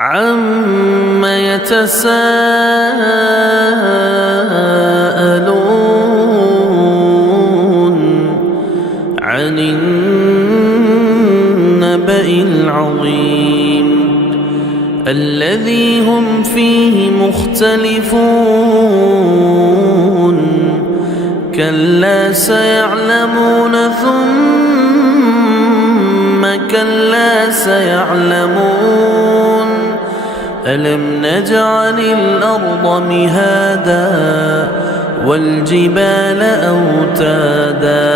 عَمَّ يَتَسَاءَلُونَ عَنِ النَّبَإِ الْعَظِيمِ الَّذِي هُمْ فِيهِ مُخْتَلِفُونَ كَلَّا سَيَعْلَمُونَ ثُمَّ كَلَّا سَيَعْلَمُونَ أَلَمْ نَجْعَلِ الْأَرْضَ مِهَادًا وَالْجِبَالَ أَوْتَادًا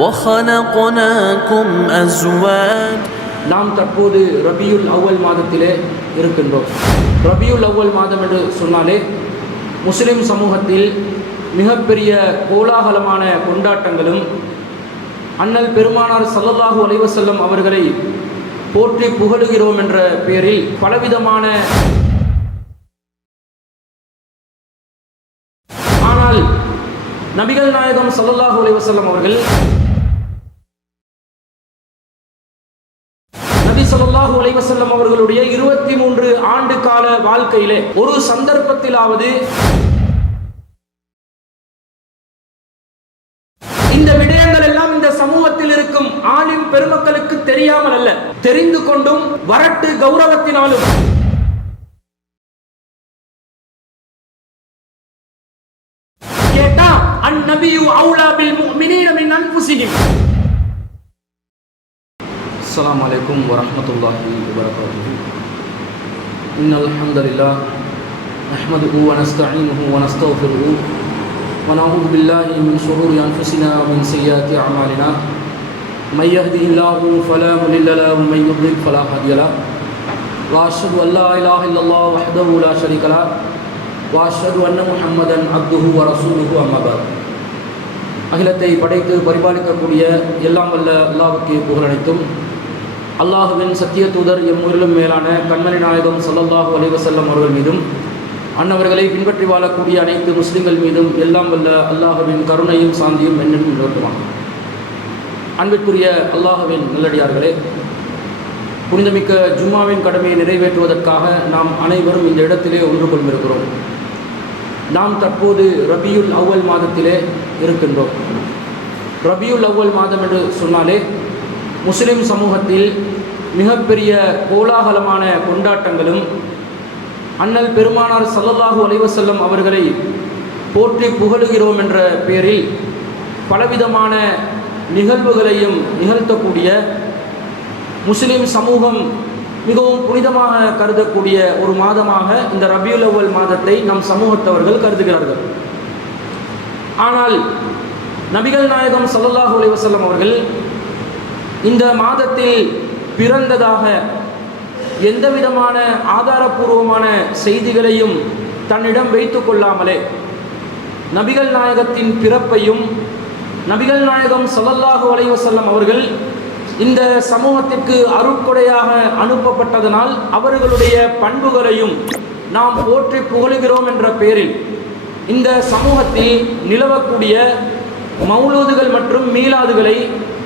وَخَلَقْنَاكُمْ أَزْوَاجًا. நாம் தற்போது ரபியுல் அவ்வல் மாதத்திலே இருக்கின்றோம். ரபியுல் அவ்வல் மாதம் என்று சொன்னாலே முஸ்லிம் சமூகத்தில் மிகப்பெரிய கோலாகலமான கொண்டாட்டங்களும் அண்ணல் பெருமானார் ஸல்லல்லாஹு அலைஹி வஸல்லம் அவர்களை போற்றி புகழுகிறோம் என்ற பெயரில் பலவிதமான, ஆனால் நபிகள் நாயகம் ஸல்லல்லாஹு அலைஹி வஸல்லம் அவர்கள் நபி ஸல்லல்லாஹு அலைஹி வஸல்லம் அவர்களுடைய 23 ஆண்டு கால வாழ்க்கையிலே ஒரு சந்தர்ப்பத்திலாவது இந்த விடயங்கள் எல்லாம் இந்த சமூகத்தில் இருக்கும் ஆலிம் பெருமக்களுக்கு தெரியாமல் அல்ல, தெரிந்து கொண்டும் வரட்டு கௌரவத்தினாலும் கேட்டா அந்நபியு அவுலா பில் முஃமினீன மின் அன்ஃபுஸிஹிம். அஸ்ஸலாமு அலைக்கும் வரஹ்மத்துல்லாஹி வபரகாத்துஹு. இன்னல் ஹம்தலில்லாஹ் நஹ்மதுஹு வ நஸ்தஈனுஹு வ நஸ்தக்ஃபிருஹு ونعوذ بالله من شرور أنفسنا ومن سيئات أعمالنا من يهده الله فلا مضل له ومن يضلل فلا هادي له وأشهد أن لا إله إلا الله وحده لا شريك له وأشهد أن محمدا عبده ورسوله أما بعد. அகிலத்தை படைத்து பரிபாலிக்கக்கூடிய எல்லாம் வல்ல அல்லாஹ்வுக்கு புகழனைத்தும், அல்லாஹ்வின் சத்திய தூதர் எம்முயிலும் மேலான கண்மணி நாயகம் ஸல்லல்லாஹு அலைஹி வஸல்லம் அவர்கள் மீதும் அன்னவர்களை பின்பற்றி வாழக்கூடிய அனைத்து முஸ்லிம்கள் மீதும் எல்லாம் வல்ல அல்லாஹ்வின் கருணையும் சாந்தியும் என்னும் நிலவுவான். அன்பிற்குரிய அல்லாஹ்வின் நல்லடியார்களே, புனிதமிக்க ஜும்மாவின் கடமையை நிறைவேற்றுவதற்காக நாம் அனைவரும் இந்த இடத்திலே ஒன்று கொண்டிருக்கிறோம். நாம் தற்போது ரபியுல் அவ்வல் மாதத்திலே இருக்கின்றோம். ரபியுல் அவ்வல் மாதம் என்று சொன்னாலே முஸ்லிம் சமூகத்தில் மிகப்பெரிய கோலாகலமான கொண்டாட்டங்களும் அண்ணல் பெருமானார் ஸல்லல்லாஹு அலைஹி வஸல்லம் அவர்களை போற்றி புகழுகிறோம் என்ற பெயரில் பலவிதமான நிகழ்வுகளையும் நிகழ்த்தக்கூடிய, முஸ்லிம் சமூகம் மிகவும் புனிதமாக கருதக்கூடிய ஒரு மாதமாக இந்த ரபியுல் அவ்வல் மாதத்தை நம் சமூகத்தவர்கள் கருதுகிறார்கள். ஆனால் நபிகள் நாயகம் ஸல்லல்லாஹு அலைஹி வஸல்லம் அவர்கள் இந்த மாதத்தில் பிறந்ததாக எந்த விதமான ஆதாரபூர்வமான செய்திகளையும் தன்னிடம் வைத்து கொள்ளாமலே நபிகள் நாயகத்தின் பிறப்பையும் நபிகள் நாயகம் ஸல்லல்லாஹு அலைஹி வஸல்லம் அவர்கள் இந்த சமூகத்திற்கு அருட்கொடையாக அனுப்பப்பட்டதனால் அவர்களுடைய பண்புகளையும் நாம் போற்றி புகழுகிறோம் என்ற பெயரில் இந்த சமூகத்தில் நிலவக்கூடிய மௌலூதுகள் மற்றும் மீலாதுகளை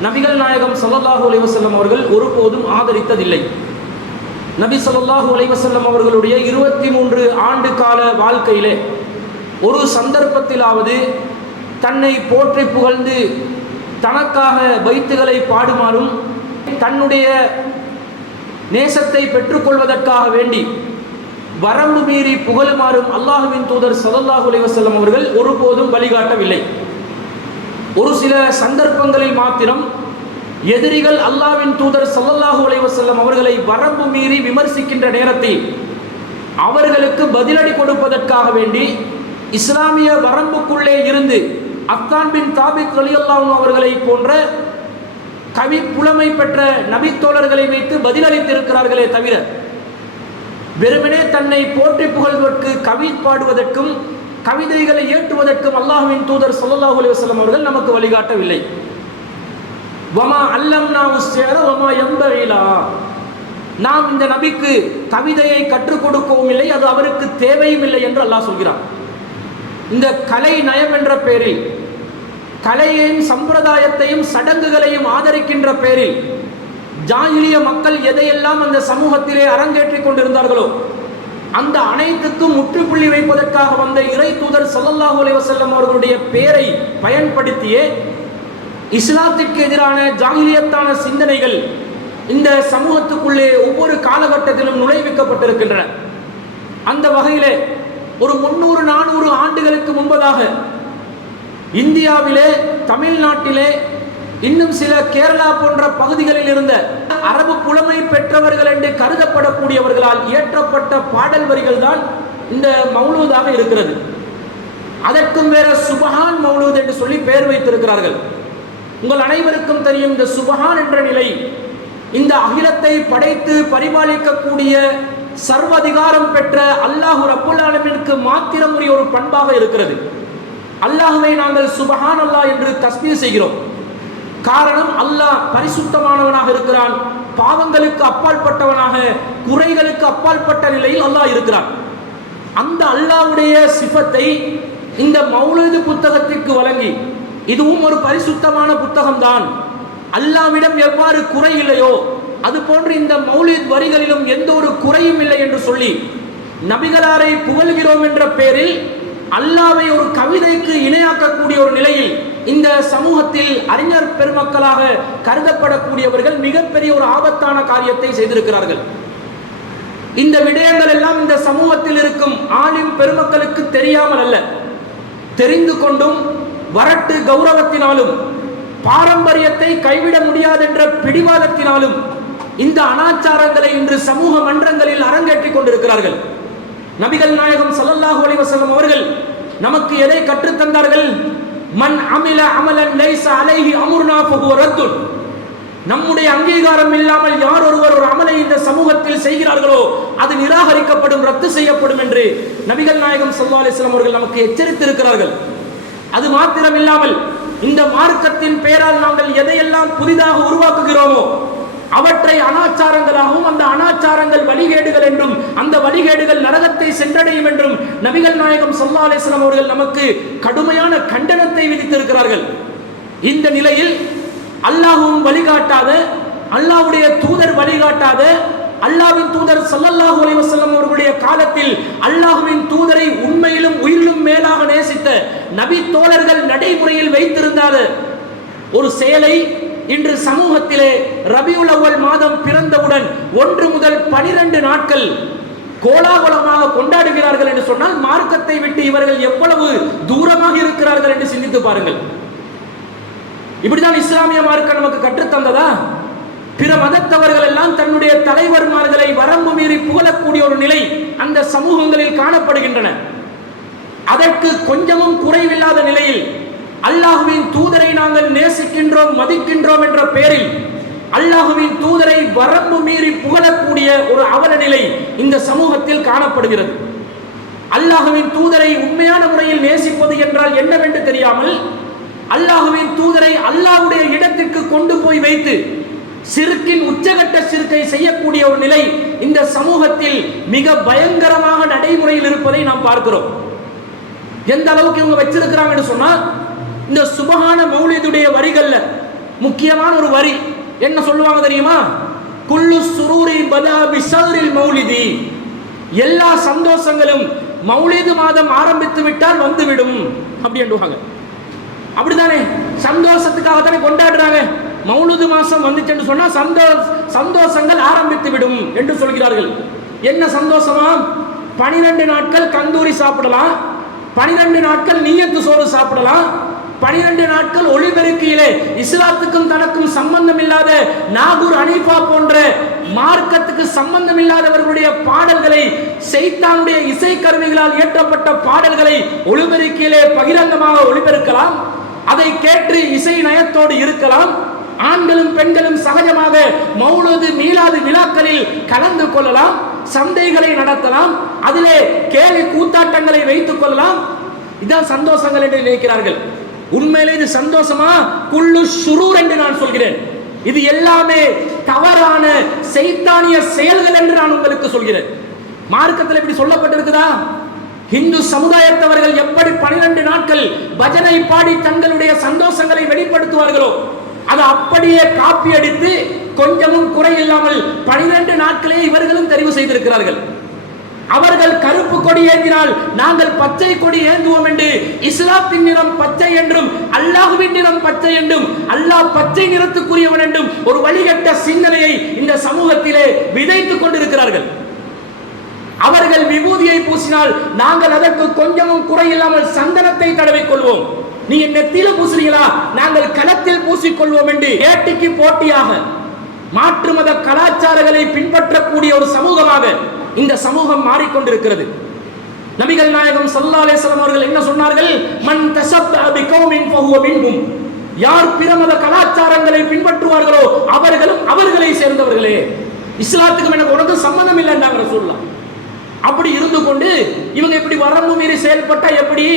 நபிகள் நாயகம் ஸல்லல்லாஹு அலைஹி வஸல்லம் அவர்கள் ஒருபோதும் ஆதரித்ததில்லை. நபி ஸல்லல்லாஹு அலைஹி வஸல்லம் அவர்களுடைய 23 ஆண்டு கால வாழ்க்கையிலே ஒரு சந்தர்ப்பத்திலாவது தன்னை போற்றி புகழ்ந்து தனக்காக பைத்துகளை பாடுமாறும் தன்னுடைய நேசத்தை பெற்றுக்கொள்வதற்காக வேண்டி வரம்பு மீறி புகழுமாறும் அல்லாஹ்வின் தூதர் ஸல்லல்லாஹு அலைஹி வஸல்லம் அவர்கள் ஒருபோதும் வழிகாட்டவில்லை. ஒரு சில சந்தர்ப்பங்களில் மாத்திரம் எதிரிகள் அல்லாஹ்வின் தூதர் ஸல்லல்லாஹு அலைஹி வஸல்லம் அவர்களை வரம்பு மீறி விமர்சிக்கின்ற நேரத்தில் அவர்களுக்கு பதிலடி கொடுப்பதற்காக வேண்டி இஸ்லாமிய வரம்புக்குள்ளே இருந்து அஃதான் பின் தாபித் ரலியல்லாஹு அன்ஹு அவர்களை போன்ற கவி புலமை பெற்ற நபித்தோழர்களை வைத்து பதிலளித்திருக்கிறார்களே தவிர வெறுமனே தன்னை போற்றி புகழ்வதற்கு கவி பாடுவதற்கும் கவிதைகளை ஏற்றுவதற்கும் அல்லாஹ்வின் தூதர் ஸல்லல்லாஹு அலைஹி வஸல்லம் அவர்கள் நமக்கு வழிகாட்டவில்லை. வமா அல்லம்னாஹு ஷிஅர வமா யம்பகி லஹு, நாம் இந்த நபிக்கு கவிதையை கற்றுக் கொடுக்கவும் இல்லை, அது அவருக்கு தேவையும் இல்லை என்று அல்லாஹ் சொல்கிறான். இந்த கலை நயம் என்ற பெயரில் கலையையும் சம்பிரதாயத்தையும் சடங்குகளையும் ஆதரிக்கின்ற பெயரில் ஜாஹிலிய மக்கள் எதையெல்லாம் அந்த சமூகத்திலே அரங்கேற்றிக் கொண்டிருந்தார்களோ அந்த அனைத்துக்கும் முற்றுப்புள்ளி வைப்பதற்காக வந்த இறை தூதர் ஸல்லல்லாஹு அலைஹி வஸல்லம் அவர்களுடைய பெயரை பயன்படுத்தியே இஸ்லாத்திற்கு எதிரான ஜாஹிலியத்தான சிந்தனைகள் இந்த சமூகத்துக்குள்ளே ஒவ்வொரு காலகட்டத்திலும் நுழைவிக்கப்பட்டிருக்கின்றன. அந்த வகையிலே ஒரு 300-400 ஆண்டுகளுக்கு முன்பதாக இந்தியாவிலே, தமிழ்நாட்டிலே, இன்னும் சில கேரளா போன்ற பகுதிகளில் இருந்த அரபு புலமை பெற்றவர்கள் என்று கருதப்படக்கூடியவர்களால் இயற்றப்பட்ட பாடல் வரிகள் தான் இந்த மௌலூதாக இருக்கிறது. அதற்கும் வேற சுபஹான் மௌலூத் என்று சொல்லி பெயர் வைத்திருக்கிறார்கள். உங்கள் அனைவருக்கும் தெரியும், இந்த சுபஹான் என்ற நிலை இந்த அகிலத்தை படைத்து பரிபாலிக்கக்கூடிய சர்வதிகாரம் பெற்ற அல்லாஹ் ரப்புல் ஆலமீனுக்கு மாத்திரம் உரிய ஒரு பண்பாக இருக்கிறது. அல்லாஹ்வை நாங்கள் சுபஹான் அல்லாஹ் என்று தஸ்பீஹ் செய்கிறோம். காரணம், அல்லாஹ் பரிசுத்தமானவனாக இருக்கிறான், பாவங்களுக்கு அப்பாற்பட்டவனாக, குறைகளுக்கு அப்பாற்பட்ட நிலையில் அல்லாஹ் இருக்கிறான். அந்த அல்லாஹ்வுடைய சிஃபத்தை இந்த மௌலூது புத்தகத்திற்கு வழங்கி, இதுவும் ஒரு பரிசுத்தமான புத்தகம்தான், அல்லாஹ்விடம் எவ்வாறு குறை இல்லையோ அது போன்று இந்த மௌலித் வரிகளிலும் எந்த ஒரு குறையும் இல்லை என்று சொல்லி நபிகளாரை புகழ்கிறோம் என்ற பெயரில் அல்லாஹ்வை ஒரு கவிதைக்கு இணையாக்கக்கூடிய ஒரு நிலையில் இந்த சமூகத்தில் அறிஞர் பெருமக்களாக கருதப்படக்கூடியவர்கள் மிகப்பெரிய ஒரு ஆபத்தான காரியத்தை செய்திருக்கிறார்கள். இந்த விடயங்கள் எல்லாம் இந்த சமூகத்தில் இருக்கும் ஆலிம் பெருமக்களுக்கு தெரியாமல் அல்ல, தெரிந்து கொண்டும் வரட்டு கௌரவத்தினாலும் பாரம்பரியத்தை கைவிட முடியாது என்ற பிடிவாதத்தினாலும் இந்த அனாச்சாரங்களை இன்று சமூக மன்றங்களில் அரங்கேற்றிக் கொண்டிருக்கிறார்கள். நபிகள் நாயகம் ஸல்லல்லாஹு அலைஹி வஸல்லம் அவர்கள் நமக்கு எதை கற்றுத்தந்தார்கள்? மன் அமில அமலன் லைஸ அலைஹி அம்ருனா ஃபஹுவ ரத்துன். நம்முடைய அங்கீகாரம் இல்லாமல் யார் ஒருவர் ஒரு அமலை இந்த சமூகத்தில் செய்கிறார்களோ அது நிராகரிக்கப்படும், ரத்து செய்யப்படும் என்று நபிகள் நாயகம் ஸல்லல்லாஹு அலைஹி வஸல்லம் அவர்கள் நமக்கு எச்சரித்திருக்கிறார்கள். அது மாத்திரம் இல்லாமல் இந்த மார்க்கத்தின் பெயரால் நாங்கள் எதையெல்லாம் புதிதாக உருவாக்குகிறோமோ அவற்றை அனாச்சாரங்களாகவும், அந்த அனாச்சாரங்கள் வழிகேடுகள் என்றும், அந்த வழிகேடுகள் நரகத்தை சென்றடையும் என்றும் நபிகள் நாயகம் ஸல்லல்லாஹு அலைஹி வஸல்லம் அவர்கள் நமக்கு கடுமையான கண்டனத்தை விதித்திருக்கிறார்கள். இந்த நிலையில் அல்லாஹ்வும் வழிகாட்டாத, அல்லாஹ்வுடைய தூதர் வழிகாட்டாத, அல்லாஹ்வின் தூதர் ஸல்லல்லாஹு அலைஹி வஸல்லம் அவர்களுடைய காலத்தில் அல்லாஹ்வின் தூதரை உண்மையிலும் உயிரிலும் மேலாக நேசித்த நபி தோழர்கள் நடைமுறையில் வைத்திருந்தாத ஒரு செயலை இன்று சமூகத்திலே ரபியுல் அவ்வல் மாதம் பிறந்தவுடன் 1 முதல் 12 நாட்கள் கோலாகலமாக கொண்டாடுகிறார்கள் என்று சொன்னால் மார்க்கத்தை விட்டு இவர்கள் எவ்வளவு தூரமாக இருக்கிறார்கள் என்று சிந்தித்து பாருங்கள். இப்படிதான் இஸ்லாமிய மார்க்கம் நமக்கு கற்றுத்தந்ததா? பிற மதத்தவர்கள் எல்லாம் தன்னுடைய தலைவர்மார்களை வரம்பு மீறி புகழக்கூடிய ஒரு நிலை அந்த சமூகங்களில் காணப்படுகின்றன. அதற்கு கொஞ்சமும் குறைவில்லாத நிலையில் அல்லாஹ்வின் தூதரை நாங்கள் நேசிக்கின்றோம், மதிக்கின்றோம் என்ற பெயரில் அல்லாஹ்வின் தூதரை வரம்பு மீறி புகழக்கூடிய ஒரு அவல நிலை இந்த சமூகத்தில் காணப்படுகிறது. அல்லாஹ்வின் தூதரை உண்மையான முறையில் நேசிப்பது என்றால் என்னவென்று தெரியாமல் அல்லாஹ்வின் தூதரை அல்லாஹ்வுடைய இடத்திற்கு கொண்டு போய் வைத்து சிறுக்கின் உச்சகட்ட சிறுக்கை செய்யக்கூடிய ஒரு நிலை இந்த சமூகத்தில் மிக பயங்கரமாக நடைமுறையில் இருப்பதை நாம் பார்க்கிறோம். எந்த அளவுக்கு இவங்க வச்சிருக்கிறாங்கன்னு சொன்னா, இந்த சுபஹான மௌலிதுடைய வரிகள்ல முக்கியமான ஒரு வரி என்ன சொல்லுவாங்க தெரியுமா? குல்லு சுரூரி பதா பிஸத்ரில் மௌலிதி. எல்லா சந்தோஷங்களும் மௌலிது மாதம் ஆரம்பித்து விட்டால் வந்துவிடும் அப்படின்றாங்க. அப்படிதானே? சந்தோஷத்துக்காக தானே கொண்டாடுறாங்க. மௌலிது மாசம் வந்துச்சுன்னு சொன்னா சந்தோஷங்கள் ஆரம்பித்து விடும் என்று சொல்கிறார்கள். என்ன சந்தோஷமா? 12 நாட்கள் கந்தூரி சாப்பிடலாம், 12 நாட்கள் நியத்து சோறு சாப்பிடலாம், 12 நாட்கள் ஒளிபெருக்கியிலே இஸ்லாத்துக்கும் தனக்கும் சம்பந்தம் இல்லாத நாகூர் அனீஃபா போன்ற மார்க்கத்துக்கு சம்பந்தம் இல்லாதவர்களுடைய பாடல்களை, சைத்தானுடைய இசை கருவிகளால் இயற்றப்பட்ட பாடல்களை ஒளிபெருக்கியிலே பகிரங்கமாக ஒளிபெருக்கலாம். அதை கேட்டு இசை நயத்தோடு இருக்கலாம். ஆண்களும் பெண்களும் சகஜமாக மௌலூது மீலாது விழாக்களில் கலந்து கொள்ளலாம், சந்தைகளை நடத்தலாம், அதிலே கேலி கூத்தாட்டங்களை வைத்துக் கொள்ளலாம். இதான் சந்தோஷங்கள் என்று நினைக்கிறார்கள். உண்மையிலே இது சந்தோஷமா? குல்லு ஷுரூர் என்று நான் சொல்கிறேன். இது எல்லாமே தவறான சைத்தானிய செயல்கள் என்று நான் உங்களுக்கு சொல்கிறேன். மார்க்கத்தில் இப்படி சொல்லப்பட்டிருக்குதா? இந்து சமுதாயத்தவர்கள் எப்படி 12 நாட்கள் பஜனை பாடி தங்களுடைய சந்தோஷங்களை வெளிப்படுத்துவார்களோ அதை அப்படியே காப்பி அடித்து கொஞ்சமும் குறையில்லாமல் 12 நாட்களே இவர்களும் தெரிவு செய்திருக்கிறார்கள். அவர்கள் கருப்பு கொடி ஏந்தினால் நாங்கள் பச்சை கொடி ஏந்துவோம் என்று, இஸ்லாத்தின் நிறம் பச்சை என்றும் அல்லாஹ்வின் நிறம் பச்சை என்றும் அல்லாஹ் பச்சை நிறத்துக்குரியவன் என்றும் ஒரு வழிகட்ட சிந்தனையை இந்த சமூகத்திலே விதைத்துக் கொண்டிருக்கிறார்கள். அவர்கள் விபூதியை பூசினால் நாங்கள் அதற்கு கொஞ்சமும் குறையில்லாமல் சந்தனத்தை தடவிக் கொள்வோம். நீங்க நெத்தியில பூசுறீங்களா, நாங்கள் களத்தில் பூசிக்கொள்வோம் என்று ஏட்டிக்கு போட்டியாக மாற்று மத கலாச்சாரங்களை பின்பற்றக்கூடிய ஒரு சமூகமாக இந்த சமூகம் மாறிக்கொண்டிருக்கிறது. நபிகள் நாயகம் ஸல்லல்லாஹு அலைஹி வஸல்லம் அவர்கள் என்ன சொன்னார்கள்? மன் தஸப்பஅ பிகௌமின் ஃபஹுவ மின்ஹும். யார் பிற மத கலாச்சாரங்களை பின்பற்றுவார்களோ அவர்களும் அவர்களை சேர்ந்தவர்களே. இஸ்லாத்துக்கு எனக்கு உனக்கு சம்பந்தம் இல்லைன்றாங்க ரசூலுல்லாஹ். அப்படி இருந்து கொண்டு இவங்க இப்படி வரம்பு மீறி செயல்பட்டா எப்படி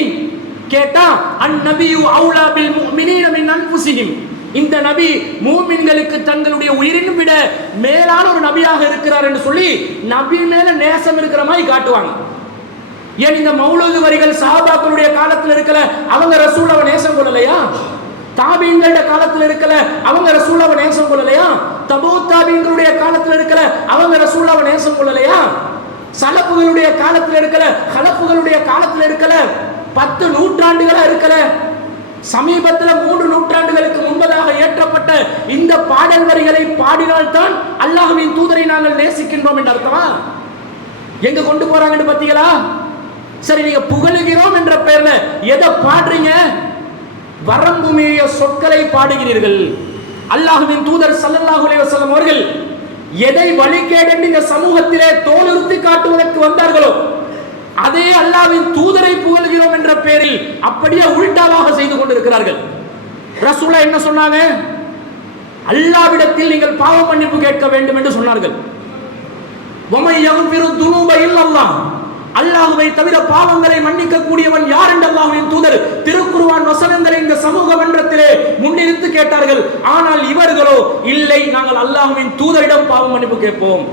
கேட்டா, அந்நபியு அவுலா பில் முஃமினீன மின் அன்ஃபுஸிஹிம். இந்த நபி மூமின்களுக்கு தங்களுடைய உயிரினும் விட மேலான ஒரு நபியாக இருக்கிறார் என்று சொல்லி நபி மேல நேசம் இருக்கிற மாதிரி காட்டுவாங்க. ஏன் இந்த மௌலூது வரிகள் சஹாபாக்களுடைய காலத்தில் இருக்கல, அவங்க ரசூலுல்லாஹ் நேசம் கொள்ளலையா? தாபீன்களுடைய காலத்தில் இருக்கல, அவங்க ரசூலுல்லாஹ் நேசம் கொள்ளலையா? தபூ தாபீன்களுடைய காலத்தில் இருக்கல, அவங்க ரசூலுல்லாஹ் நேசம் கொள்ளலையா? சலப்புகளுடைய காலத்தில் இருக்கல, ஹலப்புகளுடைய காலத்தில் இருக்கல, 10 நூற்றாண்டுகளா இருக்கல, சமீபத்தில் 3 நூற்றாண்டுகளுக்கு முன்பதாக ஏற்றப்பட்ட இந்த பாடல் வரிகளை பாடினால்தான் அல்லாஹ்வின் தூதரை நாங்கள் நேசிக்கின்றோம் என்று அர்த்தமா? எங்க கொண்டு போறாங்கன்னு பாத்தீங்களா? சரி, நீங்க புகழுகிறோம் என்ற பெயர்ல எதை பாடுறீங்க? வரம்பு மீறிய சொற்களை பாடுகிறீர்கள். அல்லாஹ்வின் தூதர் ஸல்லல்லாஹு அலைஹி வஸல்லம் அவர்கள் எதை வழிகேடு என்று இந்த சமூகத்திலே தோலுறுத்தி காட்டுவதற்கு வந்தார்களோ அதே அல்லாஹ்வின் தூதரை புகழ்கிறோம் என்ற பெயரில் அப்படியே உல்டாவாக செய்து கொண்டிருக்கிறார்கள். ரசூலுல்லாஹ் என்ன சொன்னாங்க? அல்லாஹ்விடத்தில் நீங்கள் பாவ மன்னிப்பு கேட்க வேண்டும் என்று சொன்னார்கள். வமை யக்ஃபிரு துனூப இல்லல்லாஹ். அல்லாஹ்வை தவிர பாவங்களை மன்னிக்க கூடியவன் யார் என்று அல்லாஹ்வின் தூதர் திருக்குர்ஆன் வசனங்களை இந்த சமூக மன்றத்திலே முன்னிறுத்தி கேட்டார்கள். ஆனால் இவர்களோ இல்லை, நாங்கள் அல்லாஹ்வின் தூதரிடம் பாவ மன்னிப்பு கேட்போம்.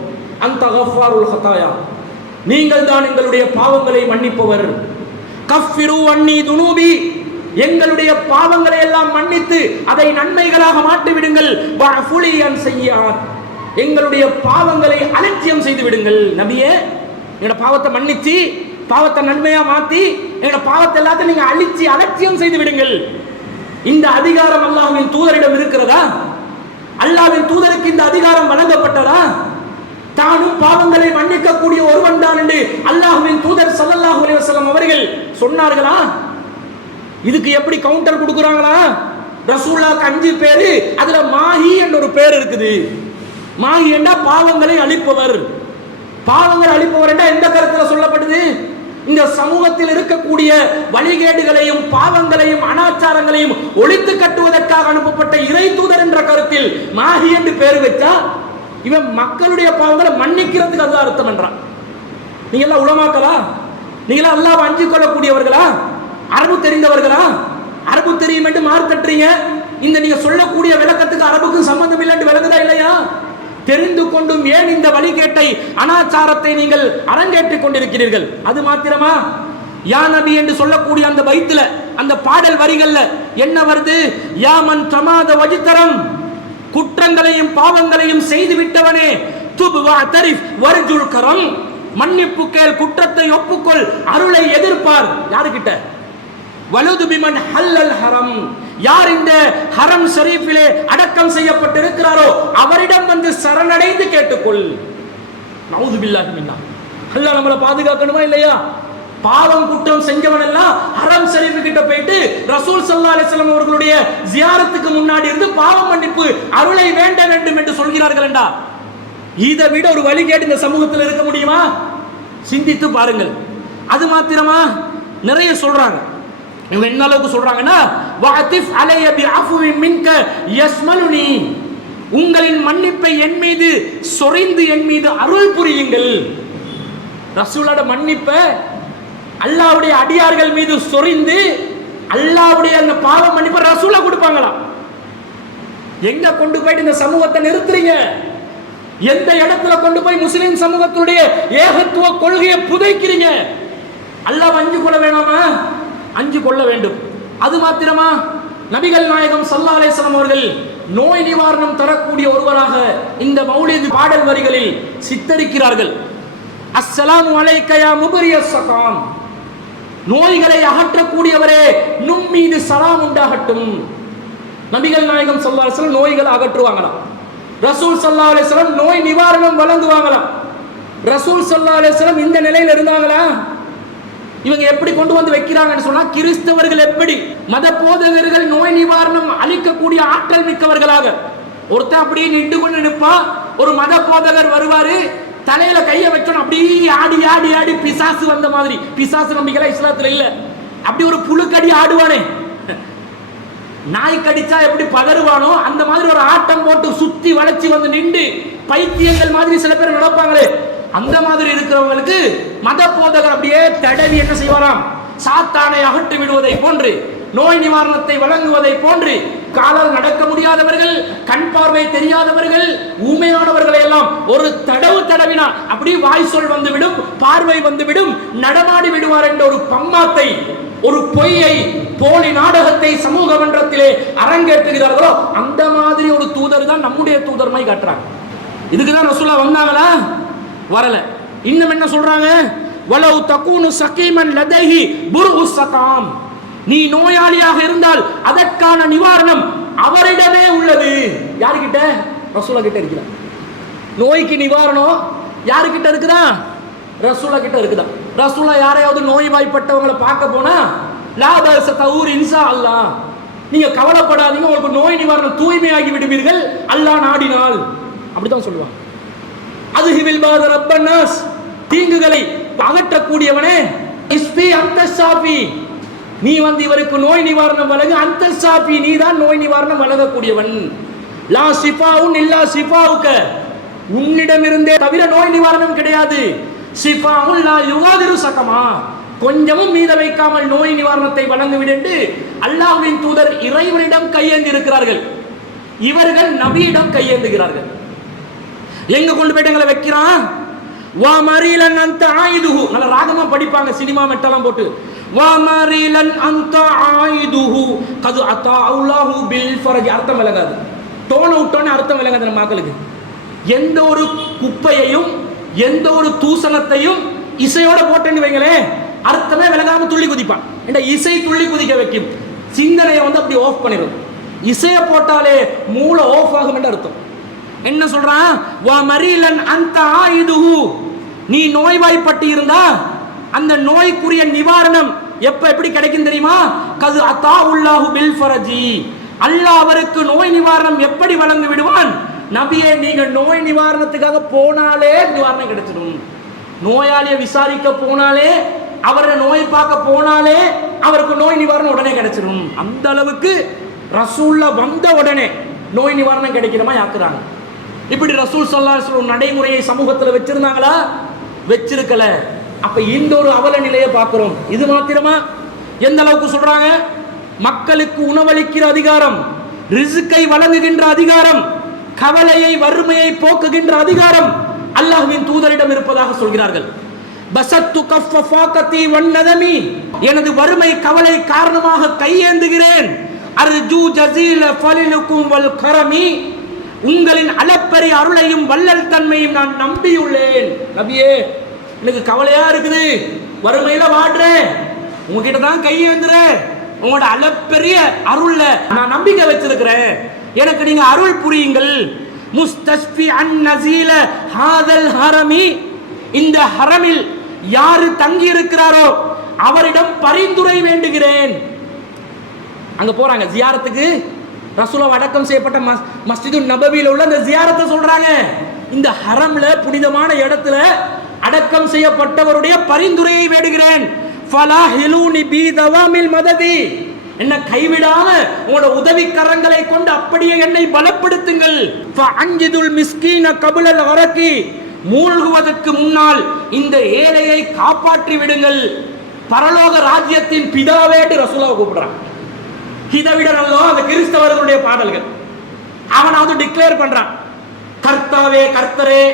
அந்த கஃபாருல் ஹதாயா, நீங்கள் தான் எங்களுடைய பாவங்களை மன்னிப்பவர். கஃபிரு அன்னி துனூபி, எங்களுடைய பாவங்களை எல்லாம் மன்னித்து அதை நன்மைகளாக மாற்றி விடுங்கள். வஃபுலி அன் ஸய்யிஆத், எங்களுடைய பாவங்களை அலட்சியம் செய்து விடுங்கள். நபியே, எங்களோட பாவத்தை மன்னிச்சு பாவத்தை நன்மையா மாத்தி எங்களோட பாவத்தை எல்லாத்தையும் நீங்க அழிச்சு அலட்சியம் செய்து விடுங்கள். இந்த அதிகாரம் அல்லாஹ்வின் தூதரிடம் இருக்கிறதா? அல்லாஹ்வின் தூதருக்கு இந்த அதிகாரம் வழங்கப்பட்டதா? தானும் பாவங்களை மன்னிக்க கூடிய ஒருவன் தான் என்று அல்லாஹ்வின் தூதர் ஸல்லல்லாஹு அலைஹி வஸல்லம் அவர்கள் சொன்னார்களா? இதுக்கு எப்படி கவுண்டர் கொடுக்குறாங்களா? ரசூலுல்லாஹ்க்கு 5 பேரு, அதுல மாஹி என்ற ஒரு பேர் இருக்குது. மாஹி என்றா பாவங்களை அழிப்பவர். பாவங்களை அழிப்பவர் என்றா எந்த கருத்துல சொல்லப்படுது? இந்த சமூகத்தில் இருக்கக்கூடிய வழிகேடுகளையும் பாவங்களையும் அனாச்சாரங்களையும் ஒழித்து கட்டுவதற்காக அனுப்பப்பட்ட இறை தூதர் என்ற கருத்தில் மாஹி என்று பேர் வச்சா இவன் மக்களுடைய பாவங்களை மன்னிக்கிறதுக்கு அது அர்த்தம் என்றான். நீங்க எல்லாம் உலமாக்களா? நீங்க எல்லாம் அல்லாஹ்வை அஞ்சிக் கொள்ளக்கூடியவர்களா? அரபு தெரிந்தவர்களா? அரபு தெரியும் என்று மாறு தட்டுறீங்க. இந்த நீங்க சொல்லக்கூடிய விளக்கத்துக்கு அரபுக்கும் சம்பந்தம் இல்லை என்று விளங்குதா இல்லையா? தெரிந்து கொண்டும் ஏன் இந்த வழிகேட்டை அனாச்சாரத்தை நீங்கள் அரங்கேற்றிக் கொண்டிருக்கிறீர்கள்? அது மாத்திரமா? யா நபி என்று சொல்லக்கூடிய அந்த பைத்துல அந்த பாடல் வரிகள்ல என்ன வருது? யா மன் தமாத வஜ்தரம், குற்றங்களையும் பாவங்களையும் செய்து விட்டவனே, துப் வஅதரிஃப் வர்ஜுல் கரம், மன்னிப்பு கேள், குற்றத்தை ஒப்புக்கொள், அருளை எதிர்பார். யாருக்கிட்ட? வலுது பிமன் ஹல்லல் ஹரம், யார் இந்த ஹரம் ஷரீஃபிலே அடக்கம் செய்யப்பட்டிருக்கிறாரோ அவரிடம் வந்து சரணடைந்து கேட்டுக்கொள். நவுது பில்லாஹி மின்னா. அல்லாஹ் நம்மளை பாதுகாக்கணுமா இல்லையா? பாவம் குற்றம் செஞ்சவன் எல்லாம் ஹரம் ஷரீஃப் கிட்ட போயிட்டு ரசூல் ஸல்லல்லாஹு அலைஹி வஸல்லம் அவர்களுடைய ஜியாரத்துக்கு முன்னாடி இருந்து பாவம் மன்னிப்பு அருளை வேண்ட வேண்டும் என்று சொல்கிறார்கள் என்றா, இதை விட ஒரு வழிகேடு இந்த சமூகத்தில் இருக்க முடியுமா? சிந்தித்து பாருங்கள். அது மாத்திரமா? நிறைய சொல்றாங்க. இவங்க என்ன அளவுக்கு சொல்றாங்கன்னா, வஅதிஃப் அலைய பிஅஃவி மின்க யஸ்மலுனி, உங்களின் மன்னிப்பை என் மீது சொரிந்து என் மீது அருள் புரியுங்கள். ரசூலோட மன்னிப்பை அல்லாஹ்வுடைய அடியார்கள் மீது சொரிந்து அல்லாஹ்வுடைய அந்த பாவ மன்னிப்பை ரசூலா கொடுப்பாங்களா? எங்க கொண்டு போயிட்டு இந்த சமூகத்தை நிறுத்துறீங்க? எந்த இடத்துல கொண்டு போய் முஸ்லிம் சமூகத்துடைய ஏகத்துவ கொள்கையை புதைக்கிறீங்க? அல்லாஹ் அஞ்சு கொள்ள வேணாமா? அஞ்சு கொள்ள வேண்டும். அது மாத்திரமா? நபிகள் நாயகம் ஸல்லல்லாஹு அலைஹி வஸல்லம் அவர்கள் நோய் நிவாரணம் தரக்கூடிய ஒருவராக இந்த மௌலித் பாடல் வரிகளில் சித்தரிக்கிறார்கள். அஸ்ஸலாமு அலைக்க யா முபரியஸ் ஸகாம், நோய்களை அகற்றக்கூடியவரே நும் மீது சலாம் உண்டாகட்டும். நபிகள் நாயகம் ஸல்லல்லாஹு அலைஹி வஸல்லம் நோய்களை அகற்றுவாங்களாம். ரசூல் ஸல்லல்லாஹு அலைஹி வஸல்லம் நோய் நிவாரணம் வழங்குவாங்களாம். ரசூல் ஸல்லல்லாஹு அலைஹி வஸல்லம் இந்த நிலையில் இருந்தாங்களா? இவங்க எப்படி கொண்டு வந்து வைக்கிறாங்கன்னு சொன்னா, கிறிஸ்தவர்கள் எப்படி மத போதகர்கள் நோய் நிவாரணம் அளிக்கக்கூடிய ஆற்றல் மிக்கவர்களாக, ஒருத்தன் அப்படியே நின்று கொண்டு நிற்பா, ஒரு மத போதகர் வருவாரு, தலையில கைய வச்சோம் அப்படியே ஆடி ஆடி ஆடி பிசாசு வந்த மாதிரி. பிசாசு நம்பிக்கை இஸ்லாத்துல இல்ல. அப்படி ஒரு புழுக்கடி ஆடுவானே, நாய் கடிச்சா எப்படி பதறுவானோ அந்த மாதிரி ஒரு ஆட்டம் போட்டு சுத்தி வளைச்சி வந்து நின்று பைத்தியங்கள் மாதிரி சில பேர் நடப்பாங்களே, அந்த மாதிரி இருக்கிறவங்களுக்கு மத போதகர் அப்படியே தடவி என்ன செய்வாராம், சாத்தானை அகற்றி விடுவதை போன்று, நோய் நிவாரணத்தை வழங்குவதை போன்று, காலால் நடக்க முடியாதவர்கள், கண் பார்வை தெரியாதவர்கள், ஊமையானவர்களை எல்லாம் ஒரு தடவினா அப்படியே வாய் சொல் வந்துவிடும், பார்வை வந்துவிடும், நடமாடி விடுவார் என்ற ஒரு பம்மாத்தை, ஒரு பொய்யை, போலி நாடகத்தை சமூக மன்றத்திலே அரங்கேற்றுகிறார்களோ அந்த மாதிரி ஒரு தூதர் தான் நம்முடைய தூதர்மை காட்டுறாங்க. இதுக்குதான் ரசூலா வந்தாங்களா? வரல. இன்னும் என்ன சொல்றாங்க? வலவு தகூனு சகீமன் லதைஹி புர்உஸ் ஸகாம், நீ நோயாளியாக இருந்தால் அதற்கான நிவாரணம் அவரிடமே உள்ளது. யார்கிட்ட? ரசூலா கிட்ட இருக்குதா? நோய்க்கு நிவாரணம் யாருக்கிட்ட இருக்குதா? ரசூலா கிட்ட இருக்குதா? ரசூலா யாரையாவது நோய்வாய்ப்பட்டவங்களை பார்க்க போனா லா பஅஸ தஊர் இன்ஷா அல்லாஹ், நீங்க கவலைப்படாதீங்க, உங்களுக்கு நோய் நிவாரணம் தூய்மையாகி விடுவீர்கள் அல்லாஹ் நாடினால், அப்படித்தான் சொல்லுவாங்க. அதுஹிபில் பாத ரப்பன்னாஸ், தீங்குகளை அகற்றக்கூடியவனே, இஸ்பி அந்த ஷாஃபி, நீ வந்து இவருக்கு நோய் நிவாரணம் வழங்கு, அந்த ஷாஃபி, நீ தான் நோய் நிவாரணம் வழங்கக்கூடியவன். லா ஷிஃபாஉன் இல்லா ஷிஃபாஉக, உன்னிடமிருந்தே தவிர நோய் நிவாரணம் கிடையாது. ஷிஃபாஉன் லா யுகாதிரு ஸகமா, கொஞ்சமும் மீத வைக்காமல் நோய் நிவாரணத்தை வழங்குவிடு என்று அல்லாஹ்வின் தூதர் இறைவனிடம் கையேந்தி இருக்கிறார்கள். இவர்கள் நபியிடம் கையேந்துகிறார்கள். எங்க கொண்டு போயிட்டு எங்களை வைக்கிறான்? வா மரீலன் அந்த ஆயுதுஹு, நல்ல ராகமா படிப்பாங்க சினிமா மெட்டெல்லாம் போட்டு. வா மரீலன் அந்த ஆயுதுஹு கது அத்தா அல்லாஹு பில் ஃபரஜ், அர்த்தம் விளங்காது. டோன் அவுட்டோன்னு அர்த்தம் விளங்காது நம்ம மக்களுக்கு. எந்த ஒரு குப்பையையும் எந்த ஒரு தூசணத்தையும் இசையோட போட்டேன்னு வைங்களே, அர்த்தமே விளங்காம துள்ளி குதிப்பான். இந்த இசை துள்ளி குதிக்க வைக்கும், சிந்தனையை வந்து அப்படி ஆஃப் பண்ணிடும். இசையை போட்டாலே மூளை ஆஃப் ஆகும் என்று அர்த்தம். என்ன சொல்றான்? வா மரீலன் அந்த ஆயுதுஹு, நீ நோய்வாய்ப்பட்டு இருந்தா அந்த நோய்க்குரிய நிவாரணம் எப்படி கிடைக்கும் தெரியுமா? கது அத்தா உல்லாஹு பில் ஃபரஜி, அல்லாஹ் அவருக்கு நோய் நிவாரணம் எப்படி வழங்கி விடுவான்? நபியே, நீங்க நோய் நிவாரணத்துக்காக போனாலே நிவாரணம் கிடைச்சிடும். நோயாளியை விசாரிக்க போனாலே, அவரை நோய் பார்க்க போனாலே அவருக்கு நோய் நிவாரணம் உடனே கிடைச்சிடும். அந்த அளவுக்கு ரசூல்லா வந்த உடனே நோய் நிவாரணம் கிடைக்கிறமா யாக்குறாங்க. இப்படி ரசூல் ஸல்லல்லாஹு அலைஹி வஸல்லம் நடைமுறையை சமூகத்தில் வச்சிருந்தாங்களா? வச்சிருக்கல. அப்ப இந்த ஒரு அவல நிலையை பார்க்கிறோம். இது மாத்திரமா? எந்த அளவுக்கு சொல்றாங்க? மக்களுக்கு உணவளிக்கிற அதிகாரம், ரிஸ்கை வழங்குகின்ற அதிகாரம், கவலையை வறுமையை போக்குகின்ற அதிகாரம் அல்லாஹ்வின் தூதரிடம் இருப்பதாக சொல்கிறார்கள். பசத்து கஃபஃபாகதி வன்னதமி, எனது வறுமை கவலை காரணமாக கையேந்துகிறேன். அர்ஜூ ஜஸீல ஃபலிலுக்கும் வல் கரமி, உங்களின் அளப்பரிய அருளையும் வள்ளல் தன்மையும் நான் நம்பியுள்ளேன். நபியே, எனக்கு கவலையா இருக்குது, வறுமையில வாடுறேன், உங்ககிட்ட தான் கையேந்துறேன், உங்களோட அளப்பெரிய அருள்ல நான் நம்பிக்கை வச்சிருக்கிறேன், எனக்கு நீங்க அருள் புரியுங்கள். முஸ்தஸ்பி அன் நஸீல ஹாதல் ஹரமி, இந்த ஹரமில் யாரு தங்கி இருக்கிறாரோ அவரிடம் பரிந்துரை வேண்டுகிறேன். அங்க போறாங்க ஜியாரத்துக்கு. ரசூலா அடக்கம் செய்யப்பட்ட மஸ்ஜிது நபவியில் உள்ள அந்த ஜியாரத்தை சொல்றாங்க. இந்த ஹரம்ல புனிதமான இடத்துல அடக்கம் செய்யப்பட்டவருடைய பரிந்துரையை வேண்டுகிறேன். ஃபலாஹிலூனி பி தவாமில் மததி, என்ன கைவிடாம உங்களோட உதவி கரங்களை கொண்டு அப்படியே என்னை பலப்படுத்துங்கள். ஃபஅன்ஜிதுல் மிஸ்கீன கபுலல் அரகி, மூழ்குவதற்கு முன்னால் இந்த ஏழையை காப்பாற்றி விடுங்கள். பரலோக ராஜ்யத்தின் பிதாவே ரசூலுல்லாஹ் கூப்பிடுறான். இதை விட நல்ல அந்த கிறிஸ்தவர்களுடைய பாடல்கள் அவனாவது டிக்ளேர் பண்றான், கர்த்தாவே கர்த்தரே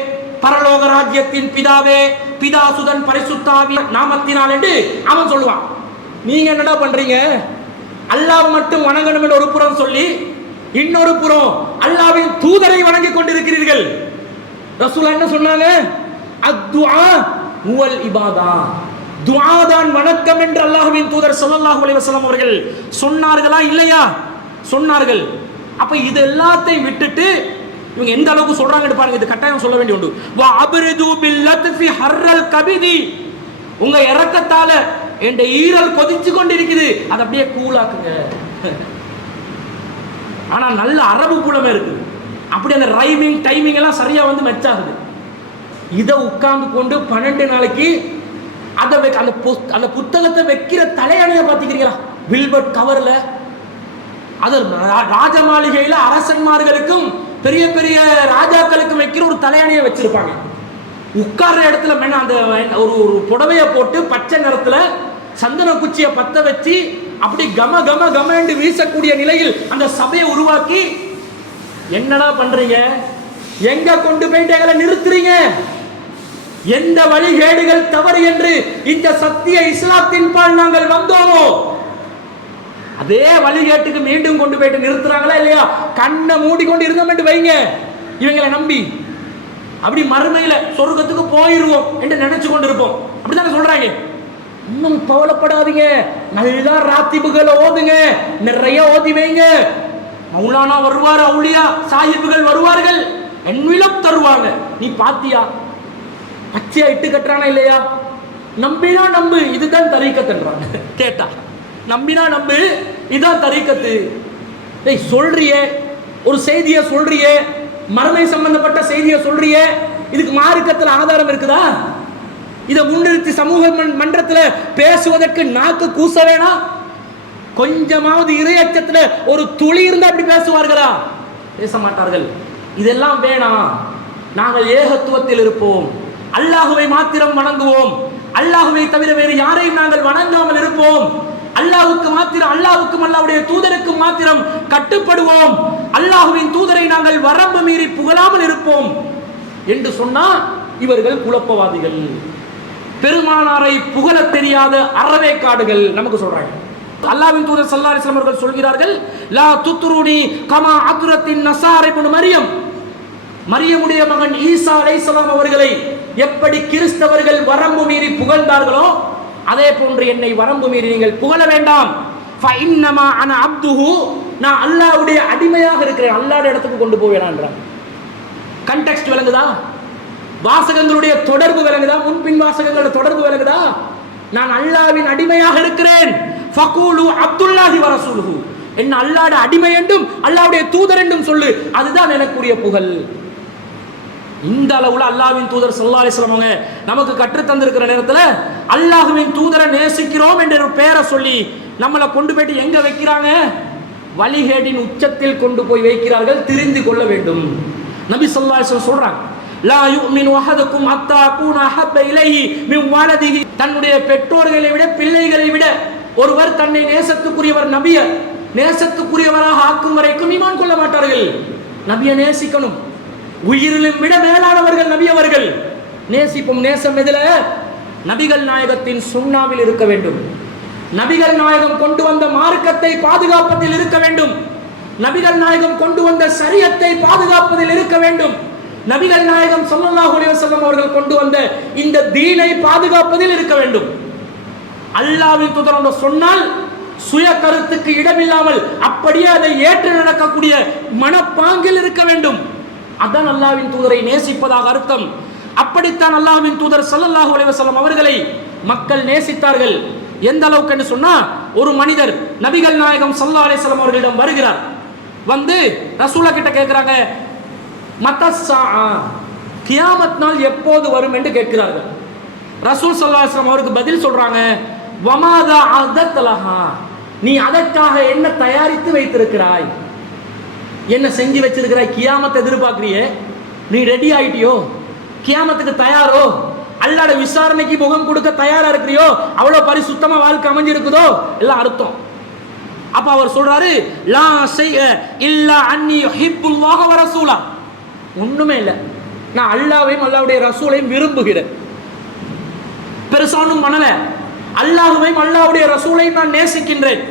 பரலோக ராஜ்யத்தின் பிதாவே, பிதா சுதன் பரிசுத்தாவி நாமத்தினால் என்று அவன் சொல்லுவான். நீங்க என்னடா பண்றீங்க? அல்லாஹ் மட்டும் வணங்கணும் என்று ஒரு புறம் சொல்லி, இன்னொரு புறம் அல்லாஹ்வின் தூதரை வணங்கி கொண்டிருக்கிறீர்கள். ரசூல் என்ன சொன்னாங்க? அத்துஆ ஹுவல் இபாதா, துஆ தான் வணக்கம் என்று அல்லாஹ்வின் தூதர் ஸல்லல்லாஹு அலைஹி வஸல்லம் அவர்கள் சொன்னார்களா இல்லையா? சொன்னார்கள். அப்ப இது எல்லாத்தையும் விட்டுட்டு இவங்க எந்த அளவுக்கு சொல்றாங்கன்னு பாருங்க. இது கட்டாயம் சொல்ல வேண்டிய ஒன்று. வா அப்ரிது பில் லத்ஃபி ஹர்ரல் கபிதி, உங்க இரக்கத்தால என்ற ஈரல் கொதிச்சு கொண்டிருக்குது, அதை அப்படியே கூலாக்குங்க. ஆனா நல்ல அரபு புலமே இருக்கு, அப்படி அந்த ரைமிங் டைமிங் எல்லாம் சரியா வந்து மெச் ஆகுது. இதை உட்கார்ந்து கொண்டு 12 நாளைக்கு அதை அந்த புத்தகத்தை வைக்கிற தலையணையை பார்த்துக்கிறீங்களா? வில்பர்ட் கவர்ல, அது ராஜ மாளிகையில அரசன்மார்களுக்கும் பெரிய பெரிய ராஜாக்களுக்கும் வைக்கிற ஒரு தலையணையை வச்சிருப்பாங்க. உட்கார்ற இடத்துல அந்த ஒரு புடவையை போட்டு பச்சை நிறத்துல சந்தன குச்சியை பத்த வச்சு அப்படி கம கம கம என்று வீசக்கூடிய நிலையில் அந்த சபையை உருவாக்கி, என்னடா பண்றீங்க, எங்க கொண்டு போயிட்டு எங்களை நிறுத்துறீங்க, எந்த வழிகேடுகள் தவறு என்று இந்த சத்திய இஸ்லாத்தின் பால் நாங்கள் வந்தோமோ அதே வழிகேட்டுக்கு மீண்டும் கொண்டு போயிட்டு நிறுத்துறாங்களா இல்லையா? கண்ணை மூடிக்கொண்டு இருந்தோம் வைங்க, இவங்களை நம்பி அப்படி மறுமையில சொர்க்கத்துக்கு போயிருவோம் என்று நினைச்சு கொண்டு இருப்போம். அப்படித்தானே சொல்றாங்க. இன்னும் கவலைப்படாதீங்க, நல்லா ராத்திபுகளை ஓதுங்க, நிறைய ஓதி வைங்க, மௌலானா வருவார், அவுலியா சாஹிபுகள் வருவார்கள், என்விலப் தருவாங்க. நீ பாத்தியா பச்சையா இட்டு கட்டுறானா இல்லையா? நம்பினா நம்பு, இதுதான் தரீக்கத்துன்றாங்க. கேட்டா நம்பினா நம்பு, இதுதான் தரீக்கத்து. சொல்றியே, ஒரு செய்தியை சொல்றியே, மறுமை சம்பந்தப்பட்ட செய்தியை சொல்றியே, இதுக்கு மார்க்கத்தில் ஆதாரம் இருக்குதா? இதை முன்னிறுத்தி சமூக மன்றத்தில் பேசுவதற்கு நாக்கு கூச வேணாம்? கொஞ்சமாவது இறையச்சத்தில் ஒரு துளி இருந்தா அப்படி பேசுவார்களா? பேச மாட்டார்கள். இதெல்லாம் வேணாம், நாங்கள் ஏகத்துவத்தில் இருப்போம், அல்லாஹுவை மாத்திரம் வணங்குவோம், அல்லாஹுவை தவிர வேறு யாரையும் நாங்கள் வணங்காமல் இருப்போம், அல்லாஹ்வுக்கு மாத்திரம், அல்லாஹ்வுக்கும் அல்லாஹ்வுடைய தூதருக்கும் மாத்திரம் கட்டுப்படுவோம், அல்லாஹ்வின் தூதரை நாங்கள் வரம்பு மீறி புகழாமல் இருப்போம் என்று சொன்னா இவர்கள் குழப்பவாதிகள், பெருமானாரை புகழ தெரியாத அறவேக்காடுகள் நமக்கு சொல்றாங்க. அல்லாஹ்வின் தூதர் ஸல்லல்லாஹு அலைஹி வஸல்லம் அவர்கள் சொல்கிறார்கள், லா துத்ருனி கமா அத்ரத்தின் நஸார இப்னு மரியம், மரியமுடைய மகன் ஈசா அலைஹிஸ்ஸலாம் அவர்களை எப்படி கிறிஸ்தவர்கள் வரம்பு மீறி புகழ்ந்தார்களோ அதே போன்று என்னை வரம்பு மீறி நீங்கள் புகழ வேண்டாம். ஃபஇன்னமா அன அப்துஹு, நான் அல்லாஹ்வுடைய அடிமையாக இருக்கிறேன், அல்லாஹ்வுடைய இடத்துக்கு கொண்டு போவேனான்றார். கண்டெக்ஸ்ட் விளங்குதா? வாசகங்களுடைய தொடர்பு விளங்குதா? முன்பின் வாசகங்களுடைய தொடர்பு விளங்குதா? நான் அல்லாஹ்வின் அடிமையாக இருக்கிறேன். ஃபகூலு அப்துல்லாஹி வ ரசூலுஹு, என்ன அல்லாஹ்வுடைய அடிமை என்றும் அல்லாஹ்வுடைய தூதர் என்றும் சொல்லு, அதுதான் எனக்குரிய புகழ். இந்த அளவுல அல்லாஹ்வின் தூதர் ஸல்லல்லாஹு அலைஹி வஸல்லம் அவங்க நமக்கு கற்று தந்திருக்கிற நேரத்தில் அல்லாஹ்வின் தூதரை நேசிக்கிறோம் என்ற ஒரு பெயரை சொல்லி நம்மளை கொண்டு போயிட்டு எங்க வைக்கிறாங்க? வழிகேட்டின் உச்சத்தில் கொண்டு போய் வைக்கிறார்கள். தெரிந்து கொள்ள வேண்டும். நபி ஸல்லல்லாஹு அலைஹி வஸல்லம் சொல்றாங்க, லா யுமினு அஹதுக்கும் ஹத்தா அகூன அஹப்ப இலைஹி மின் வலதிஹி, தன்னுடைய பெற்றோர்களை விட பிள்ளைகளை விட ஒருவர் தன்னை நேசத்துக்குரியவர், நபியை நேசத்துக்குரியவராக ஆக்கும் வரைக்கும் ஈமான் கொள்ள மாட்டார்கள். நபியை நேசிக்கணும், உயிரிலும் விட மேலானவர்கள் நபி அவர்கள். நேசிப்போம். நேசம் எதுல? நபிகள் நாயகத்தின் சுன்னாவில் இருக்க வேண்டும், நபிகள் நாயகம் கொண்டு வந்த மார்க்கத்தை பாதுகாப்பதில் இருக்க வேண்டும், நபிகள் நாயகம் கொண்டு வந்த ஷரியத்தை பாதுகாப்பதில் இருக்க வேண்டும், நபிகள் நாயகம் ஸல்லல்லாஹு அலைஹி வஸல்லம் அவர்கள் கொண்டு வந்த இந்த தீனை பாதுகாப்பதில் இருக்க வேண்டும். அல்லாஹ்வின் தூதர் சொன்னால் சுய கருத்துக்கு இடமில்லாமல் அப்படியே அதை ஏற்று நடக்கக்கூடிய மனப்பாங்கில் இருக்க வேண்டும். அதான் அல்லாஹ்வின் தூதரை நேசிப்பதாக அர்த்தம். அப்படித்தான் அல்லாஹ்வின் தூதர் ஸல்லல்லாஹு அலைஹி வஸல்லம் அவர்களை மக்கள் நேசித்தார்கள். எந்த அளவுக்கு என்று சொன்னா, ஒரு மனிதர் நபிகள் நாயகம் ஸல்லல்லாஹு அலைஹி வஸல்லம் அவர்களிடம் வருகிறார். வந்து ரசூலா கிட்ட கேட்கிறாங்க, மத்தஸ்ஸா, கியாமத் நாள் எப்போது வரும் என்று கேட்கிறார்கள். ரசூல் ஸல்லல்லாஹு அலைஹி வஸல்லம் அவருக்கு பதில் சொல்றாங்க, வமாதா அதத்லஹா, நீ அதற்காக என்ன தயாரித்து வைத்திருக்கிறாய், என்ன செஞ்சு வச்சிருக்கிறாய்? கியாமத்தை எதிர்பார்க்கிறியே, நீ ரெடி ஆயிட்டியோ? கியாமத்துக்கு தயாரோ? அல்லாஹ்வுடைய விசாரணைக்கு முகம் கொடுக்க தயாரா இருக்கிறியோ? அவ்வளவு பரிசுத்தமா வாழ்க்கை அமைஞ்சிருக்குதோ? எல்லாம் அர்த்தம். அப்ப அவர் சொல்றாரு, லா ஷைஅ இல்லா அன்னி யுஹிப்புல்லாஹ வ ரசூலா, ஒண்ணுமே இல்லை, நான் அல்லாஹ்வையும் அல்லாஹ்வுடைய ரசூலையும் விரும்புகிறேன். பெருசானும் மனல, அல்லாஹ்வையும் அல்லாஹ்வுடைய ரசூலையும் நான் நேசிக்கின்றேன்.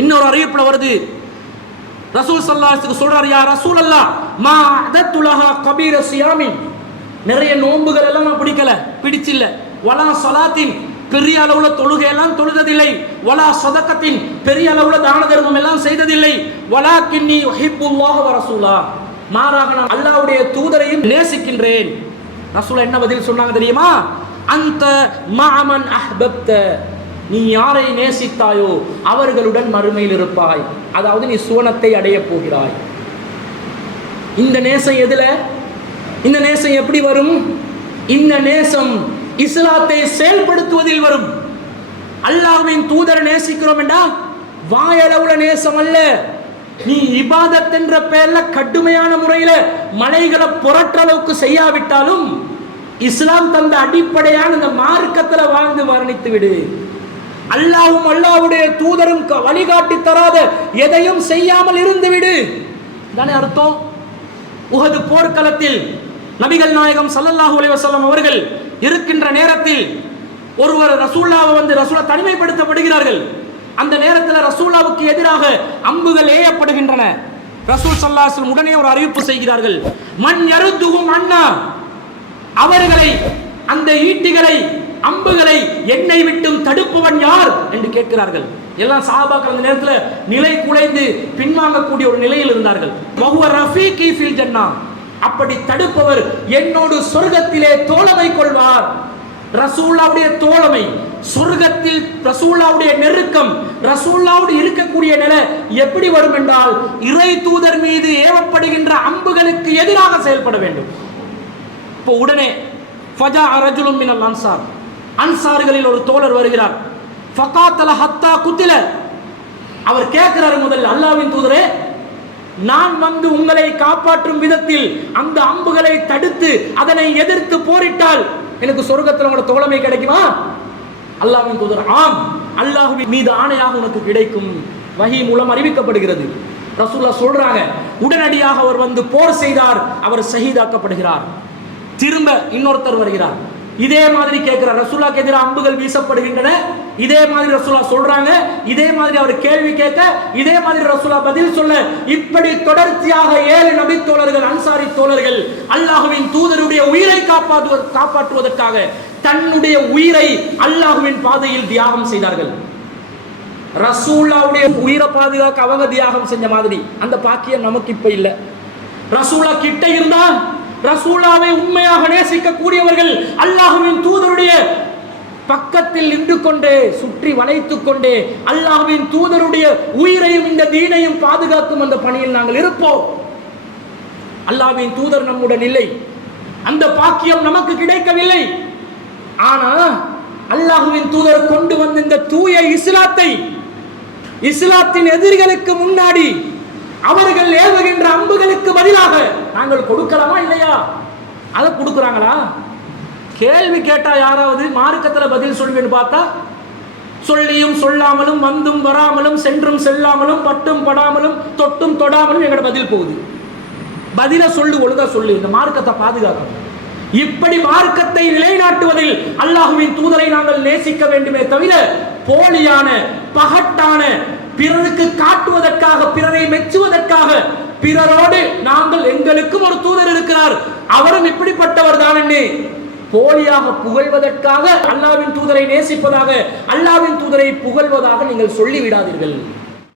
இன்னொரு அறிவிப்புல வருது, ரசூல் ஸல்லல்லாஹு அலைஹி வஸல்லம் சொல்றாரு, யா ரசூலல்லாஹ் மா அதத்துலஹா கபீர சியாமின், நிறைய நோன்புகள் எல்லாம் நான் பிடிச்சில்ல. வலா ஸலாத்தின், பெரிய அளவுல தொழுகை எல்லாம் தொழுததில்லை. வலா ஸதகத்தின், பெரிய அளவுல தான தர்மம் எல்லாம் செய்ததில்லை. வலாக்கின்னி உஹிப்புல்லாஹ வ ரசூலா, மாறாக நான் அல்லாஹ்வுடைய தூதரையும் நேசிக்கின்றேன். ரசூல் என்ன பதில் சொன்னாங்க தெரியுமா? அந்த மஅமன் அஹ்பப்த, நீ யாரை நேசித்தாயோ அவர்களுடன் மறுமையில் இருப்பாய், அதாவது நீ சுவனத்தை அடைய போகிறாய். இந்த நேசம் எதுல? இந்த நேசம் எப்படி வரும்? இந்த நேசம் இஸ்லாத்தை செயல்படுத்துவதில் வரும். அல்லாஹ்வின் தூதரை நேசிக்கிறோம் என்றால் வாயளவுல நேசம் அல்ல. நீ இபாதத் என்ற பெயர்ல கடுமையான முறையில மலைகளை புரட்டுற அளவுக்கு செய்யாவிட்டாலும் இஸ்லாம் தந்த அடிப்படையான இந்த மார்க்கத்துல வாழ்ந்து மரணித்து விடு. அல்லாஹ்வும் அல்லாஹ்வுடைய தூதரும் வழிகாட்டி தராத எதையும் செய்யாமல் இருந்து விடு, தானே அர்த்தம். உஹது போர்க்களத்தில் நபிகள் நாயகம் ஸல்லல்லாஹு அலைஹி வஸல்லம் அவர்கள் இருக்கின்ற நேரத்தில் ஒருவர் ரசூலா தனிமைப்படுத்தப்படுகிறார்கள். அந்த நேரத்தில் ரசூலாவுக்கு எதிராக அம்புகள் ஏயப்படுகின்றன. ரசூல் ஸல்லல்லாஹு அலைஹி வஸல்லம் உடனே ஒரு அறிவிப்பு செய்கிறார்கள், மன் யருதுஹும் அன்னா, அவர்களை, அந்த ஈட்டிகளை, அம்புகளை என்னை விட்டும் தடுப்பவன் யார் என்று கேட்கிறார்கள். எல்லாம் சஹாபாக்கள் அந்த நேரத்தில் நிலை குலைந்து பின்வாங்கக்கூடிய ஒரு நிலையில் இருந்தார்கள். வஹுவ ரஃபீகி ஃபில் ஜன்னah, அப்படி தடுப்பவர் என்னோடு சொர்க்கத்திலே தோழமை கொள்வார். ரசூலுல்லாஹ்வுடைய தோழமை, சொர்க்கத்தில் ரசூலுல்லாஹ்வுடைய நெருக்கம், ரசூலுல்லாஹ்வோடு இருக்கக்கூடிய நிலை எப்படி வரும் என்றால் இறை தூதர் மீது ஏவப்படுகின்ற அம்புகளுக்கு எதிராக செயல்பட வேண்டும். இப்போ உடனே ஃபஜா ரஜுலும் மினல் அன்சார், அன்சாரிகளில் ஒரு தோழர் வருகிறார். ஃபகாத்தல ஹத்தா குத்தில, அவர் கேட்கிறார், முதல் அல்லாஹ்வின் தூதரே, நான் வந்து உங்களை காப்பாற்றும் விதத்தில் அந்த அம்புகளை தடுத்து அதனை எதிர்த்து போரிட்டால் எனக்கு சொர்க்கத்தில் உங்களோட தோழமை கிடைக்குமா? அல்லாஹ்வின் தூதர், ஆம், அல்லாஹ்வின் மீது ஆணையாக உனக்கு கிடைக்கும், வஹி மூலம் அறிவிக்கப்படுகிறது. ரசூலுல்லாஹ் சொல்றாங்க, உடனடியாக அவர் வந்து போர் செய்தார், அவர் ஷஹீதாக்கப்படுகிறார். திரும்ப இன்னொருத்தர் வருகிறார், இதே மாதிரி கேட்கிறார். ரசூலுல்லாஹ்க்கு எதிராக அம்புகள் வீசப்படுகின்றன, இதே மாதிரி ரசூலுல்லாஹ் சொல்றாங்க, இதே மாதிரி அவர் கேள்வி கேட்க, இதே மாதிரி ரசூலுல்லாஹ் பதில் சொல்ல, இப்படி தொடர்ச்சியாக 7 நபி தோழர்கள், அன்சாரி தோழர்கள் அல்லாஹ்வின் தூதருடைய உயிரை காப்பாற்றுவதற்காக தன்னுடைய உயிரை அல்லாஹ்வின் பாதையில் தியாகம் செய்தார்கள். ரசூலுல்லாஹ்வுடைய உயிரை பாதுகாக்க அவங்க தியாகம் செஞ்ச மாதிரி அந்த பாக்கியம் நமக்கு இப்ப இல்ல. ரசூலுல்லாஹ் கிட்ட இருந்தா, ரசூலுல்லாஹ்வை உண்மையாக நேசிக்கக்கூடியவர்கள் அல்லாஹ்வின் தூதருடைய பக்கத்தில் நின்று கொண்டே, சுற்றி வளைத்துக் கொண்டே அல்லாஹ்வின் தூதருடைய உயிரையும் இந்த தீனையும் பாதுகாக்கும் அந்த பணியில் நாங்கள் இருப்போம். அல்லாஹ்வின் தூதர் நம்முடன் இல்லை, அந்த பாக்கியம் நமக்கு கிடைக்கவில்லை. ஆனா அல்லாஹ்வின் தூதர் கொண்டு வந்த இந்த தூய இஸ்லாத்தை, இஸ்லாத்தின் எதிரிகளுக்கு முன்னாடி அவர்கள் ஏவுகின்ற அம்புகளுக்கு பதிலாக நாங்கள் கொடுக்கலாமா இல்லையா? அதை கொடுக்குறாங்களா? கேள்வி கேட்டா யாராவது மார்க்கத்தில் பதில் சொல்வேன்னு பார்த்தா, சொல்லியும் சொல்லாமலும், வந்தும் வராமலும், சென்றும் செல்லாமலும், பட்டும் படாமலும், தொட்டும் தொடாமலும் எங்களோட பதில் போகுது. பதில சொல்லு, ஒழுங்கா சொல்லு, இந்த மார்க்கத்தை பாதுகாக்கணும். இப்படி மார்க்கத்தை நிலைநாட்டுவதில் அல்லாஹ்வின் தூதரை நாங்கள் நேசிக்க வேண்டுமே தவிர போலியான, பகட்டான, பிறருக்கு காட்டுவதற்காக, பிறரை மெச்சுவதற்காக, பிறரோடு நாங்கள், எங்களுக்கும் ஒரு தூதர் இருக்கிறார், அவரும் இப்படிப்பட்டவர் தான் என்று போலியாக புகழ்வதற்காக அல்லாஹ்வின் தூதரை நேசிப்பதாக, அல்லாஹ்வின் தூதரை புகழ்வதாக நீங்கள் சொல்லிவிடாதீர்கள்.